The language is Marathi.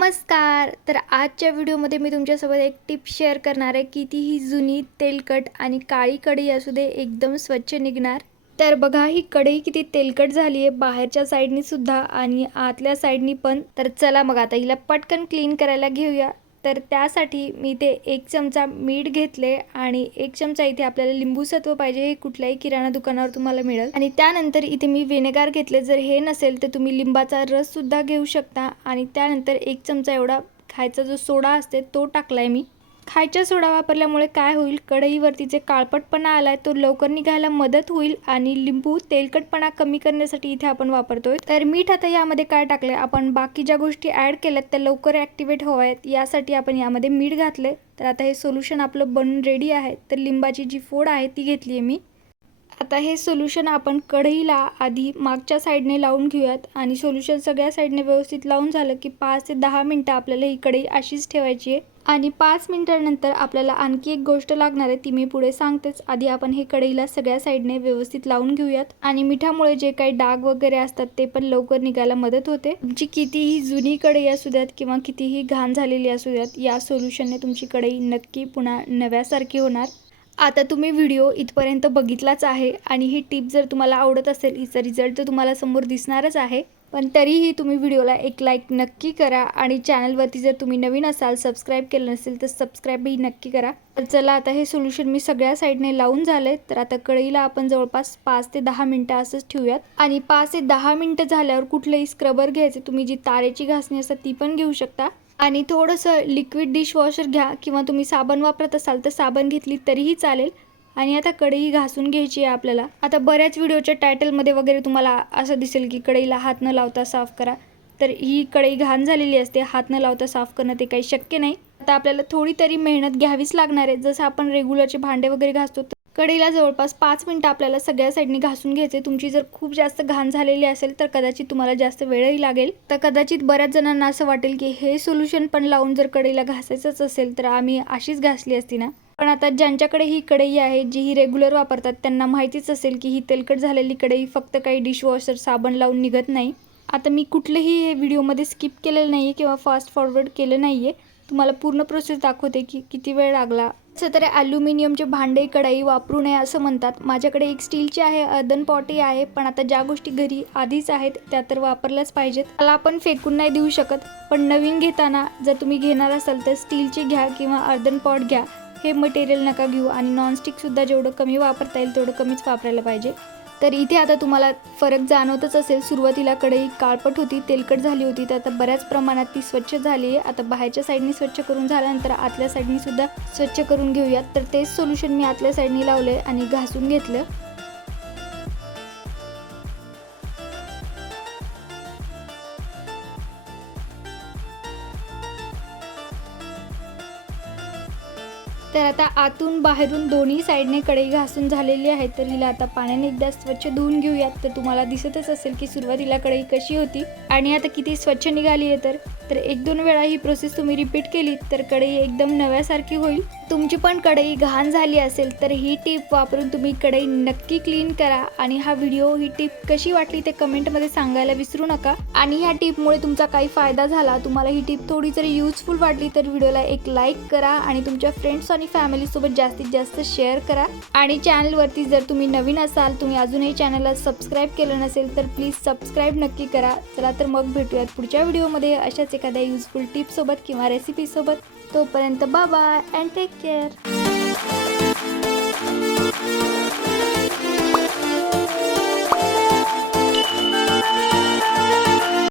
नमस्कार. तर आजच्या व्हिडिओमध्ये मी तुमच्यासोबत एक टिप शेअर करणार आहे. कितीही जुनी तेलकट आणि काळी कढई असू दे एकदम स्वच्छ निघणार. तर बघा ही कढई किती तेलकट झाली आहे. बाहेरच्या साईडनी सुद्धा आणि आतल्या साईडनी पण. तर चला मग आता हिला पटकन क्लीन करायला घेऊया. तर त्यासाठी मी ते एक चमचा मीठ घेतले आणि एक चमचा इथे आपल्याला लिंबूसत्व पाहिजे हे कुठल्याही किराणा दुकानावर तुम्हाला मिळेल. आणि त्यानंतर इथे मी व्हिनेगार घेतले. जर हे नसेल तर तुम्ही लिंबाचा रससुद्धा घेऊ शकता. आणि त्यानंतर एक चमचा एवढा खायचा जो सोडा असते तो टाकला आहे मी. खायचा सोडा वापरल्यामुळे काय होईल? कढईवरती जे काळपटपणा आलाय तो लवकर निघायला मदत होईल आणि लिंबू तेलकटपणा कमी करण्यासाठी इथे आपण वापरतोय. तर मीठ आता यामध्ये काय टाकलंय? आपण बाकी ज्या गोष्टी ॲड केल्यात त्या लवकर ॲक्टिवेट हव्यात यासाठी आपण यामध्ये मीठ घातले तर आता हे सोल्युशन आपलं बनून रेडी आहे. तर लिंबाची जी फोड आहे ती घेतली आहे मी. आता हे सोल्युशन आपण कढईला आधी मागच्या साईडने लावून घेऊयात. आणि सोल्युशन सगळ्या साईडने व्यवस्थित लावून झालं की पाच ते दहा मिनटं आपल्याला ही कढई अशीच ठेवायची आहे. आणि पाच मिनटानंतर आपल्याला आणखी एक गोष्ट लागणार आहे ती मी पुढे सांगतेच. आधी आपण हे कढईला सगळ्या साईडने व्यवस्थित लावून घेऊयात. आणि मिठामुळे जे काही डाग वगैरे असतात ते पण लवकर निघायला मदत होते. तुमची कितीही जुनी कढई असू द्यात किंवा कितीही घाण झालेली असू द्यात या सोल्युशनने तुमची कढई नक्की पुन्हा नव्यासारखी होणार. आता तुम्ही व्हिडिओ इथपर्यंत बघितलाच आहे आणि ही टिप जर तुम्हाला आवडत असेल हिचा रिझल्ट तर तुम्हाला समोर दिसणारच आहे. पण तरीही तुम्ही व्हिडिओला एक लाईक नक्की करा आणि चॅनलवरती जर तुम्ही नवीन असाल सबस्क्राईब केलं नसेल तर सबस्क्राईबही नक्की करा. तर चला आता हे सोल्युशन मी सगळ्या साईडने लावून झाले तर आता कढईला आपण जवळपास पाच ते दहा मिनटं असंच ठेवूयात. आणि पाच ते दहा मिनटं झाल्यावर कुठलंही स्क्रबर घ्यायचे तुम्ही जी तारेची घासणी असतात ती पण घेऊ शकता. आणि थोडंसं लिक्विड डिशवॉशर घ्या किंवा तुम्ही साबण वापरत असाल तर साबण घेतली तरीही चालेल. आणि आता कढई घासून घ्यायची आहे आपल्याला. आता बऱ्याच व्हिडिओच्या टायटलमध्ये वगैरे तुम्हाला असं दिसेल की कढईला हात न लावता साफ करा. तर ही कढई घाण झालेली असते हात न लावता साफ करणं ते काही शक्य नाही. आता आपल्याला थोडी तरी मेहनत घ्यावीच लागणार आहे. जसं आपण रेग्युलरचे भांडे वगैरे घासतो कढईला जवळपास पाच मिनटं आपल्याला सगळ्या साईडनी घासून घ्यायचे. तुमची जर खूप जास्त घाण झालेली असेल तर कदाचित तुम्हाला जास्त वेळही लागेल. तर कदाचित बऱ्याच जणांना असं वाटेल की हे सोल्युशन पण लावून जर कढईला घासायचंच असेल तर आम्ही अशीच घासली असती ना? पण आता ज्यांच्याकडे ही कढई आहे जी ही रेग्युलर वापरतात त्यांना माहितीच असेल की ही तेलकट झालेली कढई फक्त काही डिशवॉशर साबण लावून निघत नाही. आता मी कुठलंही हे व्हिडिओमध्ये स्किप केलेलं नाही आहे किंवा फास्ट फॉरवर्ड केलं नाही आहे तुम्हाला पूर्ण प्रोसेस दाखवते की किती वेळ लागला असं तर ॲल्युमिनियमचे भांडे कढई वापरू नये असं म्हणतात. माझ्याकडे एक स्टीलची आहे अर्धन पॉटी आहे पण आता ज्या गोष्टी घरी आधीच आहेत त्या तर वापरल्याच पाहिजेत. त्याला आपण फेकून नाही देऊ शकत पण नवीन घेताना जर तुम्ही घेणार असाल तर स्टीलचे घ्या किंवा अर्धन पॉट घ्या. हे मटेरियल नका घेऊ आणि नॉनस्टिकसुद्धा जेवढं कमी वापरता येईल तेवढं कमीच वापरायला पाहिजे. तर इथे आता तुम्हाला फरक जाणवतच असेल. सुरुवातीला कढई काळपट होती तेलकट झाली होती. तर आता बऱ्याच प्रमाणात ती स्वच्छ झाली आहे. आता बाहेरच्या साईडनी स्वच्छ करून झाल्यानंतर आतल्या साईडनी सुद्धा स्वच्छ करून घेऊयात. तर तेच सोल्युशन मी आतल्या साईडनी लावलं आणि घासून घेतलं. तर आता आतून बाहेरून दोन्ही साईडने कढई घासून झालेली आहे. तर हिला आता पाण्याने एकदा स्वच्छ धुवून घेऊयात. तर तुम्हाला दिसतच असेल की सुरुवातीला कढई कशी होती आणि आता किती स्वच्छ निघाली आहे तर. तर एक दोन वेळा ही प्रोसेस तुम्ही रिपीट केली तर कढई एकदम नव्यासारखी होईल. तुमची पण कढई घाण झाली असेल तर ही टीप वापरून तुम्ही कढई नक्की क्लीन करा. आणि हा व्हिडिओ ही टीप कशी वाटली ते कमेंटमध्ये सांगायला विसरू नका. आणि ह्या टिपमुळे तुमचा काही फायदा झाला तुम्हाला ही टीप थोडी जरी युजफुल वाटली तर व्हिडिओला एक लाईक करा आणि तुमच्या फ्रेंड्स आणि फॅमिलीसोबत जास्तीत जास्त शेअर करा. आणि चॅनलवरती जर तुम्ही नवीन असाल तुम्ही अजूनही चॅनलला सबस्क्राईब केलं नसेल तर प्लीज सबस्क्राईब नक्की करा. चला तर मग भेटूयात पुढच्या व्हिडिओमध्ये अशाच एखाद्या युजफुल टिपसोबत किंवा रेसिपीसोबत तोपर्यंत बाबा अँड टेक केअर